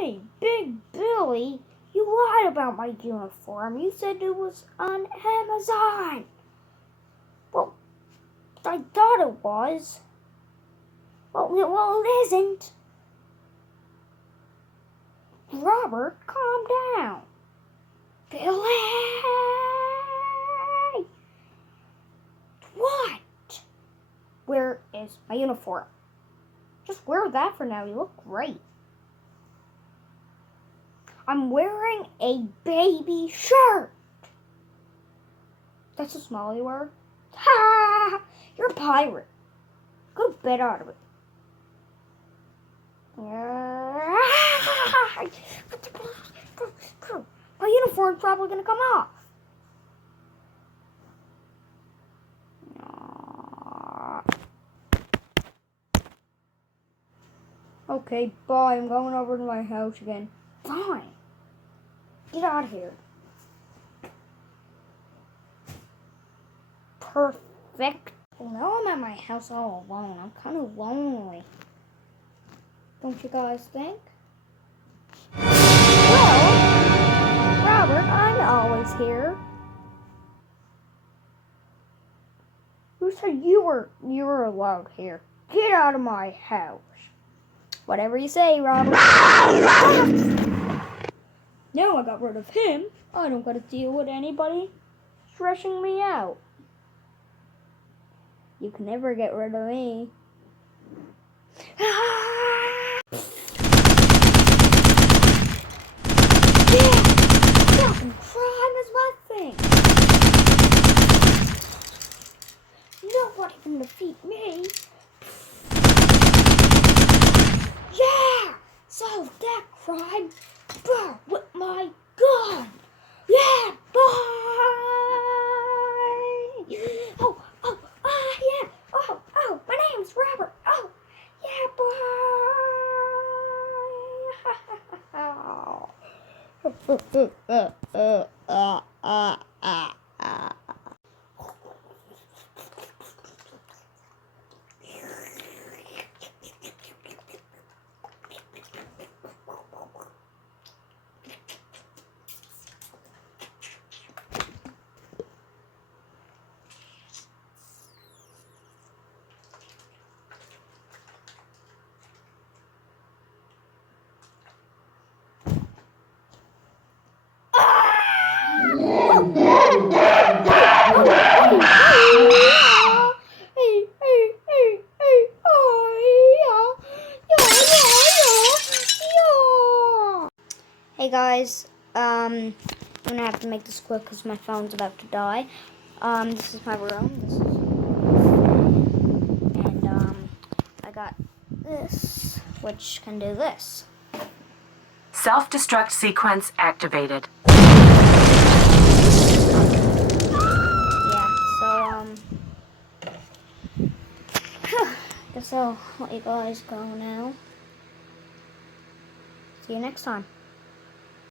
Hey, Big Billy, you lied about my uniform. You said it was on Amazon. Well, I thought it was. Well, it isn't. Robert, calm down. Billy! What? Where is my uniform? Just wear that for now. You look great. I'm wearing a baby shirt. That's how small you are? Ha! You're a pirate. Go to bed out of it. My uniform's probably gonna come off. Okay, bye. I'm going over to my house again. Fine. Get out of here. Perfect. Well, now I'm at my house all alone. I'm kind of lonely. Don't you guys think? Well, Robert, I'm always here. Who said you were allowed here? Get out of my house. Whatever you say, Robert. Now I got rid of him. I don't gotta deal with anybody stressing me out. You can never get rid of me. Stopping crime is my thing. Nobody can defeat me. Yeah! Solve that crime. With my gun. Yeah, bye! Yeah. Oh, my name's Robert. Oh, yeah, bye! Hey guys, I'm gonna have to make this quick because my phone's about to die. This is my room. And I got this, which can do this. Self-destruct sequence activated. Yeah, so guess I'll let you guys go now. See you next time.